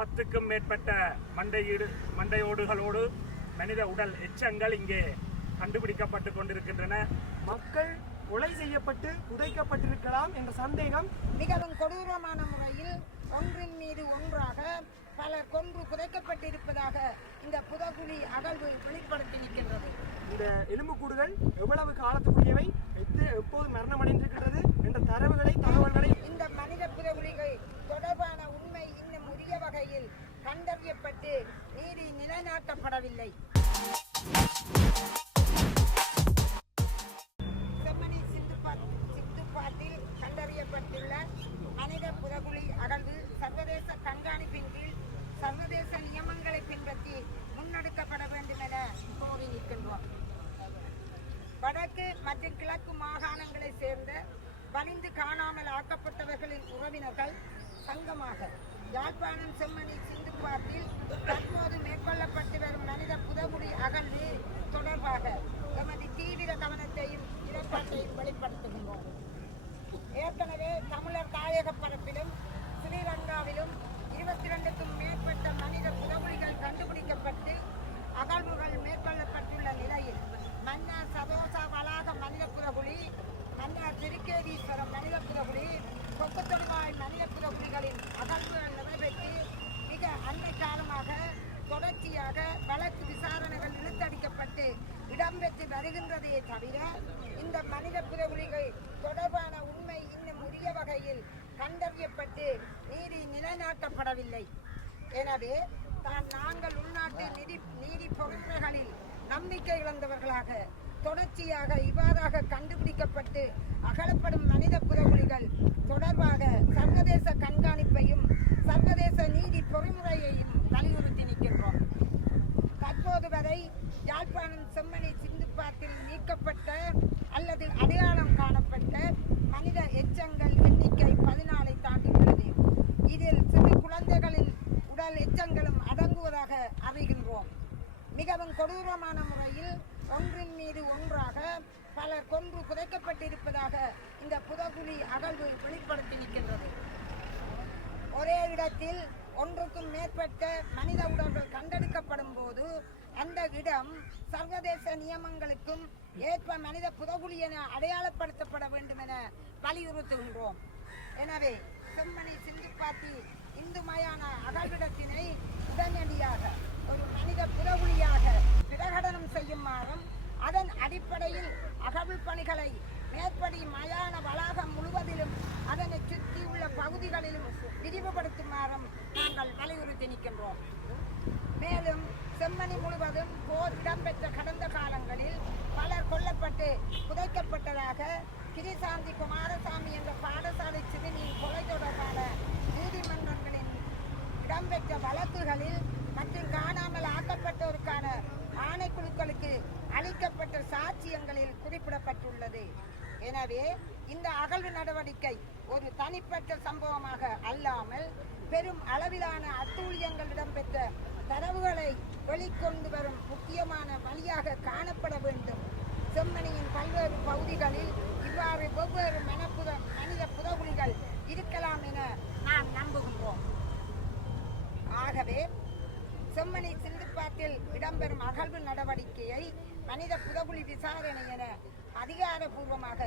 10க்கும் மேற்பட்ட மண்டையோடுகளோடு மனித உடல் எச்சங்கள் இங்கே கண்டுபிடிக்கப்பட்டு கொண்டிருக்கின்றன. மக்கள் கொலை செய்யப்பட்டு புதைக்கப்பட்டிருக்கலாம் என்ற சந்தேகம் மிகவும் கொடூரமான முறையில் ஒன்றின் மீது ஒன்றாக பலர் கொன்று புதைக்கப்பட்டிருப்பதாக இந்த புதகுழி அகழ்வு வெளிப்படுத்தி நிற்கின்றது. இந்த எலும்புக்கூடுகள் எவ்வளவு காலத்துக்குரியவை, எப்போது மரணமடைந்திருக்கிறது என்ற தகவல்களை இந்த மனித புதகுழிகள் தொடர்பான உண்மை இன்னும் உரிய வகையில் கண்டறியப்பட்டு நீதி நிலைநாட்டப்படவில்லை. செம்மணி சித்துப்பாட்டில் கண்டறியப்பட்டுள்ள மனித புதகுழி அகழ்வு சர்வதேச கண்காணிப்பின் கீழ் சர்வதேச நியமங்களை பின்பற்றி முன்னெடுக்கப்பட வேண்டும் என கோரி நிற்கின்றோம். வடக்கு மற்றும் கிழக்கு மாகாணங்களை சேர்ந்த வலிந்து காணாமல் ஆக்கப்பட்டவர்களின் உறவினர்கள் சங்கமாக யாழ்ப்பாணம் செம்மணி சிந்துப்பாட்டில் தற்போது மேற்கொள்ளப்பட்டு வரும் மனித புதகுழி அகழ்வு தொடர்பாக எமது தீவிர கவனத்தையும் இடர்பாட்டையும் வெளிப்படுத்துகின்றோம். ஏற்கனவே தமிழர் தாயக பரப்பிலும் ஸ்ரீலங்காவிலும் 22க்கும் மேற்பட்ட மனித புதகுழிகள் கண்டுபிடிக்கப்பட்டு அகழ்வுகள் மேற்கொள்ளப்பட்டுள்ள நிலையில் மன்னார் சதோசா வளாக மனித புதகுழி, மன்னார் திருக்கேதீஸ்வரம் மனித புதகுழி, கொக்கத்தொடுவாய் மனித புதகுழிகளின் அகழ்வுகள் நடைபெற்று மிக அண்மை காலமாக தொடர்ச்சியாக வழக்கு விசாரணைகள் இழுத்தடிக்கப்பட்டு இடம்பெற்று வருகின்றதே தவிர இந்த மனித புதகுழிகள் தொடர்பான உண்மை இன்னும் உரிய வகையில் கண்டறியப்பட்டு நீதி நிலைநாட்டப்படவில்லை. எனவே நாங்கள் உள்நாட்டு நீதி பொறுப்புகளில் நம்பிக்கை இழந்தவர்களாக தொடர்ச்சியாக இவ்வாறாக கண்டுபிடிக்கப்பட்டு அகலப்படும் மனித புதகுழிகள் தொடர்பாக சர்வதேச கண்காணிப்பையும் சர்வதேச நீதி பொறிமுறையையும் வலியுறுத்தி நிற்கின்றோம். தற்போது வரை யாழ்ப்பாணம் செம்மணி சிந்துப்பாட்டில் நீக்கப்பட்ட அல்லது அடையாளம் காணப்பட்ட மனித எச்சங்கள் எண்ணிக்கை 14 தாண்டியுள்ளது. இதில் சிறு குழந்தைகளின் உடல் எச்சங்களும் அடங்குவதாக அறிகின்றோம். மிகவும் கொடூரமான முறையில் ஒன்றின் மீது ஒன்றாக பலர் கொன்று புதைக்கப்பட்டிருப்பதாக இந்த புதகுழி அகழ்வு வெளிப்படுத்தி நிற்கின்றது. ஒரே இடத்தில் ஒன்றுக்கும் மேற்பட்ட மனித உடல்கள் கண்டெடுக்கப்படும் போது அந்த இடம் சர்வதேச நியமங்களுக்கும் ஏற்ப மனித புதகுழி என அடையாளப்படுத்தப்பட வேண்டும் என வலியுறுத்துகின்றோம். எனவே செம்மணி சிந்துப்பாத்தி இந்து மயான அகழ்விடத்தினை உடனடியாக ஒரு மனித புதகுழியாக பிரகடனம் செய்யுமாறும் அதன் அடிப்படையில் அகழ்வு பணிகளை மேற்படி மயான வளாகம் முழுவதிலும் அதனை சுற்றியுள்ள பகுதிகளிலும் விரிவுபடுத்துமாறும் நாங்கள் வலியுறுத்தி நிற்கின்றோம். மேலும் செம்மணி முழுவதும் போர் இடம்பெற்ற கடந்த காலங்களில் பலர் கொல்லப்பட்டு புதைக்கப்பட்டதாக கிரிசாந்தி குமாரசாமி என்ற பாடசாலை சிறுமியின் கொலை தொடர்பான நீதிமன்றங்களின் இடம்பெற்ற வழக்குகளில் மற்றும் காணாமல் ஆக்கப்பட்டோருக்கான ஆணைக்குழுக்களுக்கு அளிக்கப்பட்ட சாட்சியங்களில் குறிப்பிடப்பட்டுள்ளது. எனவே இந்த அகழ்வு நடவடிக்கை ஒரு தனிப்பட்ட சம்பவமாக அல்லாமல் பெரும் அளவிலான அட்டூழியங்கள் இடம்பெற்ற தரவுகளை வெளிக்கொண்டு வரும் முக்கியமான வழியாக காணப்பட வேண்டும். செம்மணியின் பல்வேறு பகுதிகளில் இவ்வாறு வெவ்வேறு மனித புதகுழிகள் இருக்கலாம் என நாம் நம்புகின்றோம். ஆகவே செம்மணி சிந்துப்பாட்டில் இடம்பெறும் அகழ்வு நடவடிக்கையை மனித புதகுழி விசாரணை என அதிகாரப்பூர்வமாக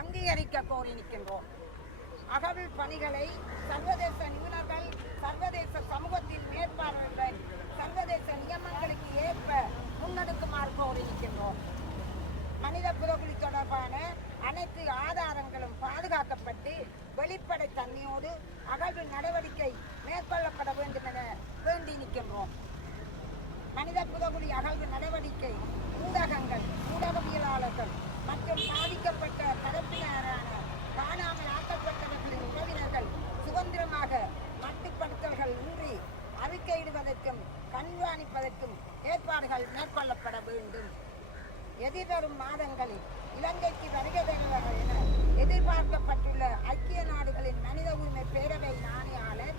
அங்கீகரிக்க கோரி நிற்கின்றோம். அகழ்வு பணிகளை சர்வதேச நிபுணர்கள் சர்வதேச சமூகத்தின் மேற்பார்வையுடன் சர்வதேச நியமங்களுக்கு ஏற்ப முன்னெடுக்குமாறு கோரி நிற்கின்றோம். மனித புதகுழி தொடர்பான அனைத்து ஆதாரங்களும் பாதுகாக்கப்பட்டு வெளிப்படை தன்மையோடு அகழ்வு நடவடிக்கை மேற்கொள்ளப்பட வேண்டும் என வேண்டி நிற்கின்றோம். மனித புதகுழி அகழ்வு நடவடிக்கை ஊடகங்கள், ஊடகவியலாளர்கள் மற்றும் பாதிக்கப்பட்ட தரப்பினரான காணாமல் ஆக்கப்பட்டவர்களின் உறவினர்கள் சுதந்திரமாக மட்டுப்படுத்தல்கள் இன்றி அறிக்கையிடுவதற்கும் கண்காணிப்பதற்கும் ஏற்பாடுகள் மேற்கொள்ளப்பட வேண்டும். எதிர்வரும் மாதங்களில் இலங்கைக்கு வருகை தருவார்கள் என எதிர்பார்க்கப்பட்டுள்ள ஐக்கிய நாடுகளின் மனித உரிமை பேரவை ஆணையாளர்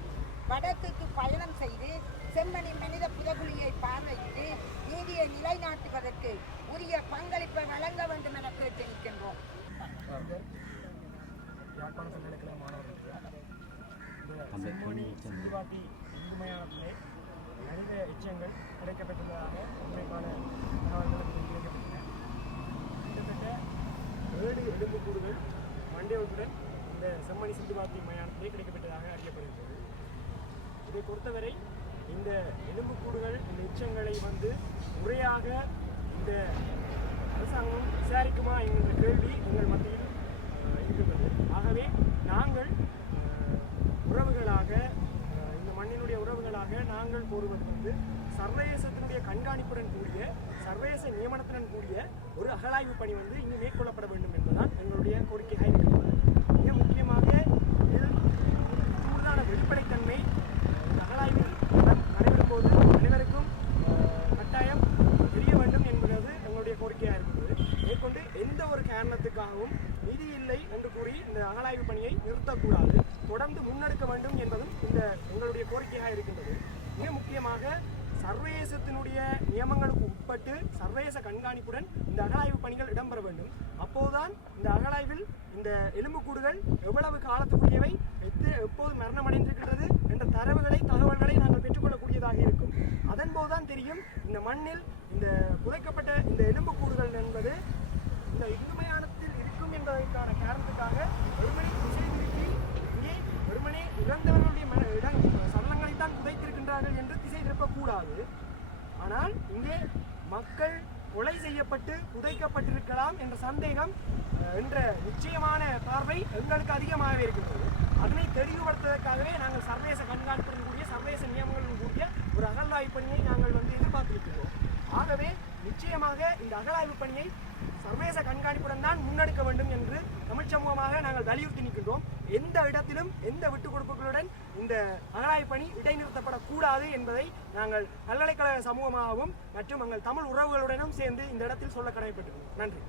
வடக்குக்கு பயணம் செய்து செம்மணி மனித புதகுழியை பார்வையிட்டு நீதியை நிலைநாட்டுவதற்கு உரிய பங்களிப்பை வழங்க வேண்டும் என கேட்டு நிற்கின்றோம். யாழ்ப்பாணம் சென்றிருக்கிற மாணவர்களுக்கு இந்த சிந்துவாட்டி இந்துமயான எலும்புக்கூடுகள் மண்டையுடன் இந்த செம்மணி சிந்துவாத்தி மயானத்திலே கிடைக்கப்பட்டதாக அறியப்படுகிறது. இதை பொறுத்தவரை இந்த எலும்புக்கூடுகள் இந்த எச்சங்களை முறையாக இந்த அரசாங்கம் விசாரிக்குமா என்கிற கேள்வி எங்கள் மத்தியில் இருக்கின்றது. ஆகவே நாங்கள் உறவுகளாக இந்த மண்ணினுடைய உறவுகளாக நாங்கள் கோருவது சர்வதேசத்தினுடைய கண்காணிப்புடன் கூடிய சர்வதேச நியமனத்துடன் கூடிய ஒரு அகழாய்வு பணி இங்கு மேற்கொள்ளப்பட வேண்டும் என்பதுதான் எங்களுடைய கோரிக்கையாக இருக்கிறது. மிக முக்கியமாக இதில் கூடுதலான வெளிப்படைத்தன்மை அகழாய்வில் நடைபெறும் போது அனைவருக்கும் கட்டாயம் தெரிய வேண்டும் என்பது எங்களுடைய கோரிக்கையாக இருக்கிறது. மேற்கொண்டு எந்த ஒரு காரணத்துக்காகவும் நிதி இல்லை என்று கூறி இந்த அகழாய்வு பணியை நிறுத்தக்கூடாது, தொடர்ந்து முன்னெடுக்க வேண்டும் என்பதும் இந்த எங்களுடைய கோரிக்கையாக இருக்கின்றது. மிக முக்கியமாக சர்வதேசத்தினுடைய நியமங்களுக்கு உட்பட்டு சர்வதேச கண்காணிப்புடன் இந்த அகழாய்வு பணிகள் இடம்பெற வேண்டும். அப்போதுதான் இந்த அகழாய்வில் இந்த எலும்புக்கூடுகள் எவ்வளவு காலத்துக்குரியவை, எப்போது மரணமடைந்திருக்கிறது என்ற தகவல்களை நாங்கள் பெற்றுக்கொள்ளக்கூடியதாக இருக்கும். அதன் போதுதான் தெரியும் இந்த மண்ணில் இந்த புதைக்கப்பட்ட இந்த எலும்புக்கூடுகள் என்பது இந்த இந்துமயானத்தில் இருக்கும் என்பதற்கான காரணத்துக்காக வெறுமனே திசை திருப்பி இங்கே வெறுமனே இறந்தவர்களுடைய சடலங்களைத்தான் புதைத்திருக்கின்றார்கள் என்று திசை திருப்பக்கூடாது. ஆனால் இங்கே மக்கள் கொலை செய்யப்பட்டு புதைக்கப்பட்டிருக்கலாம் என்ற சந்தேகம் என்ற நிச்சயமான பார்வை எங்களுக்கு அதிகமாகவே இருக்கின்றது. அதனை தெளிவுபடுத்துவதற்காகவே நாங்கள் சர்வதேச கண்காணிப்புடன் கூடிய சர்வதேச நியமங்களுடன் கூடிய ஒரு அகழாய்வு பணியை நாங்கள் எதிர்பார்த்திருக்கிறோம். ஆகவே நிச்சயமாக இந்த அகழாய்வு பணியை சர்வதேச கண்காணிப்புடன் தான் முன்னெடுக்க வேண்டும் என்று தமிழ் சமூகமாக நாங்கள் வலியுறுத்தி நிற்கின்றோம். எந்த இடத்திலும் எந்த விட்டுக் கொடுப்புகளுடன் இந்த அகழாய்வு பணி இடைநிறுத்தப்படக்கூடாது என்பதை நாங்கள் பல்கலைக்கழக சமூகமாகவும் மற்றும் எங்கள் தமிழ் உறவுகளுடனும் சேர்ந்து இந்த இடத்தில் சொல்ல கடமைப்பட்டிருக்கிறோம். நன்றி.